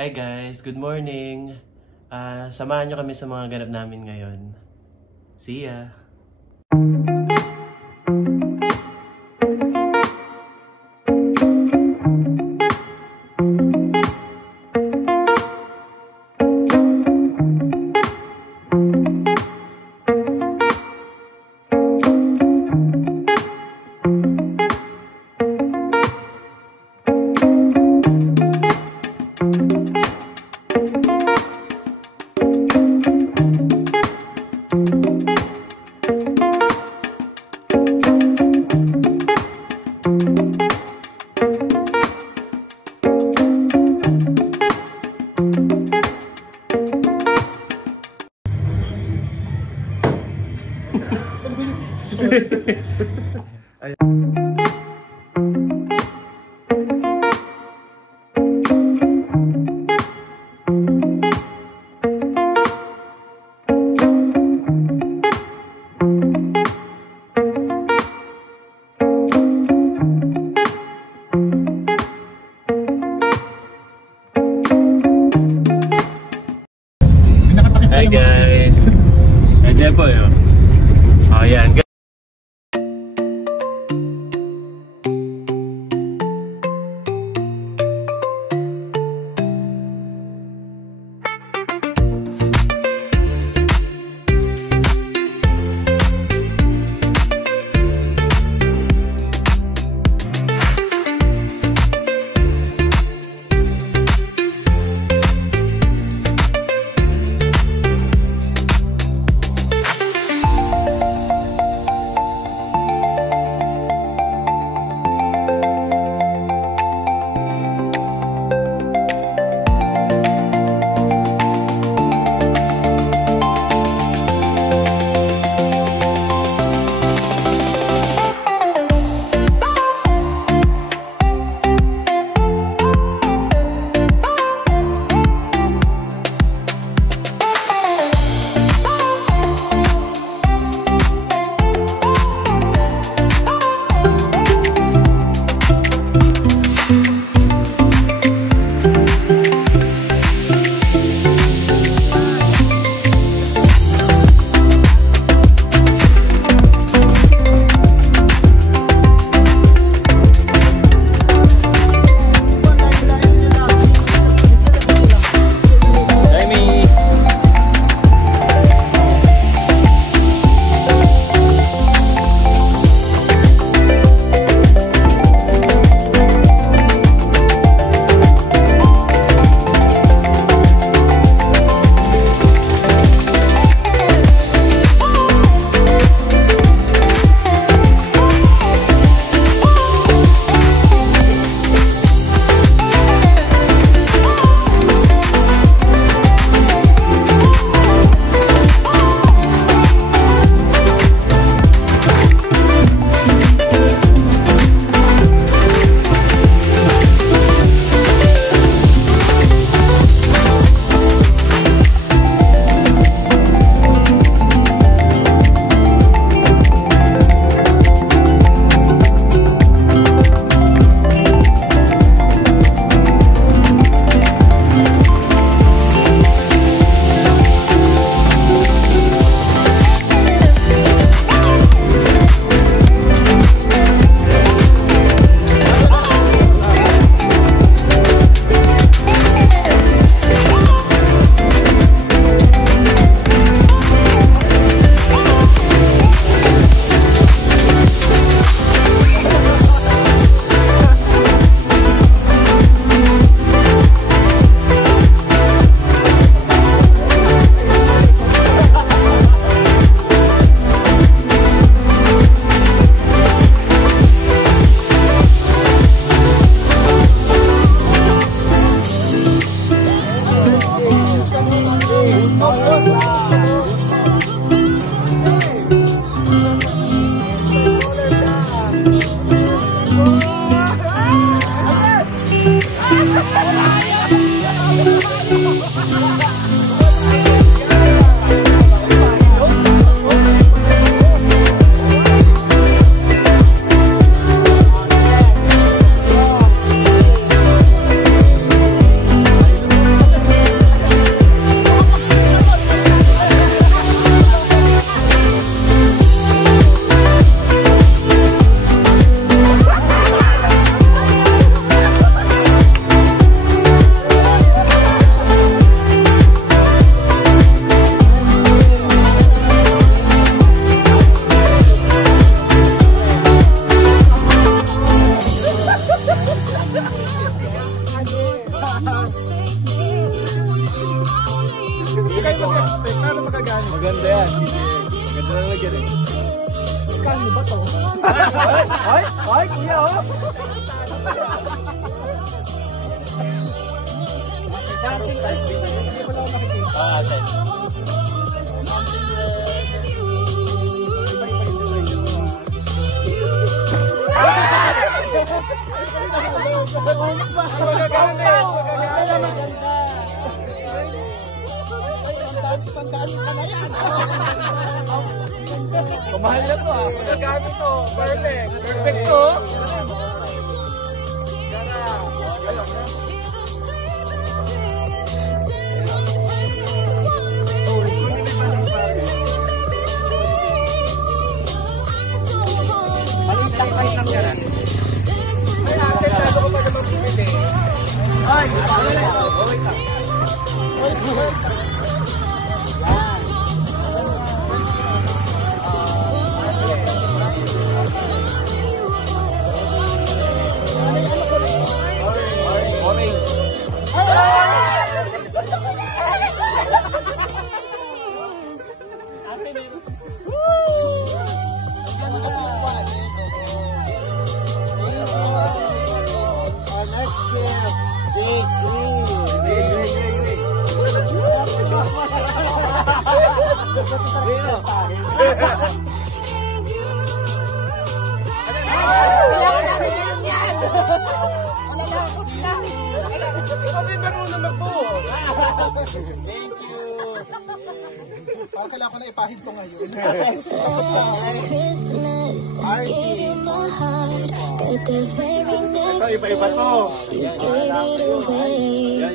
Hi guys, good morning. Samahan nyo kami sa mga ganap namin ngayon. See ya! Hi guys! Ayan po yun. Oh, yan. Hindi kayo mag-expect. Paano magagano? Maganda yan. Maganda na lagyan eh. Kano ba to? Ay, kuya oh! Kumahal na to ah. Magagamit to. Perfect. Perfect to. Maliit lang yan. Ay, ate, bago ko pa naman pumili. Ay, wait lang. Kailangan ko na ipahid ko ngayon. Ito, iba-iba to. Yan,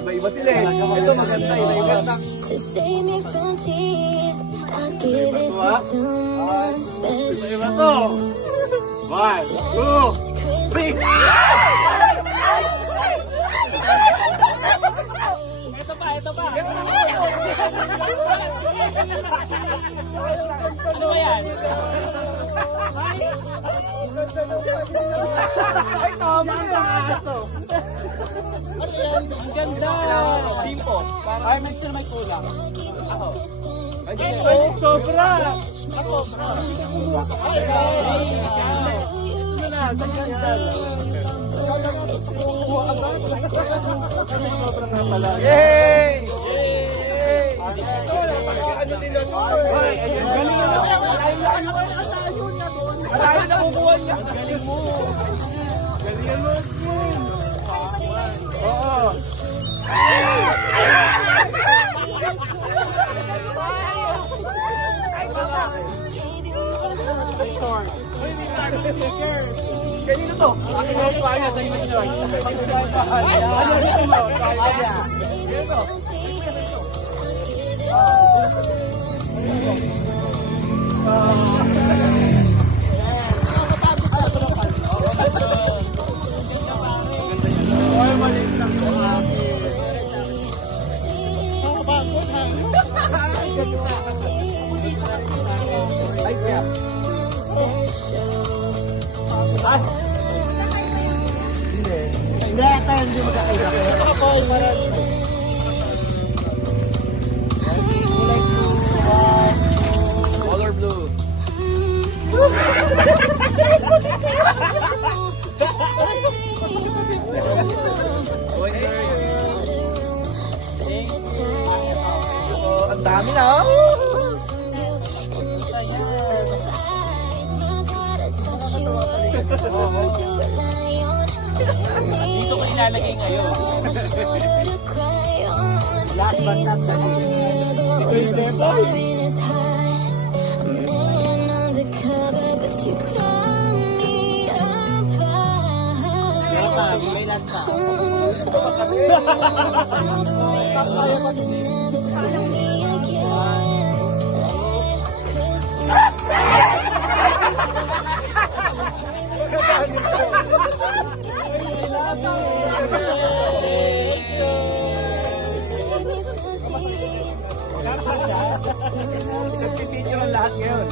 iba-iba sila eh. Ito maganda, iba-iba na. Iba-iba to. 1, 2, 3. Ito pa. Ano ba yan? Ay, tama ang aso. Ang ganda. Simpo. Ay, may kulang. Ako. Ay, sobra. Ako. Yay! Ano din lang? Galing na lang. Marami na kukuha niya. Galing mo. Galing mo. Oo. Ganito to. Akin na yung kaya sa imaginary. Ano rin mo? Kaya. Ganito. Ay, maliit lang po. Ay, siya. Ay! Hindi, tayo hindi magkakaiba. Ako, marami. Color blue. Ang dami na. Dito ko ilalagay ngayon. Last but not least. Ito yung temple. May lanta. Nagpipicture ang lahat ngayon.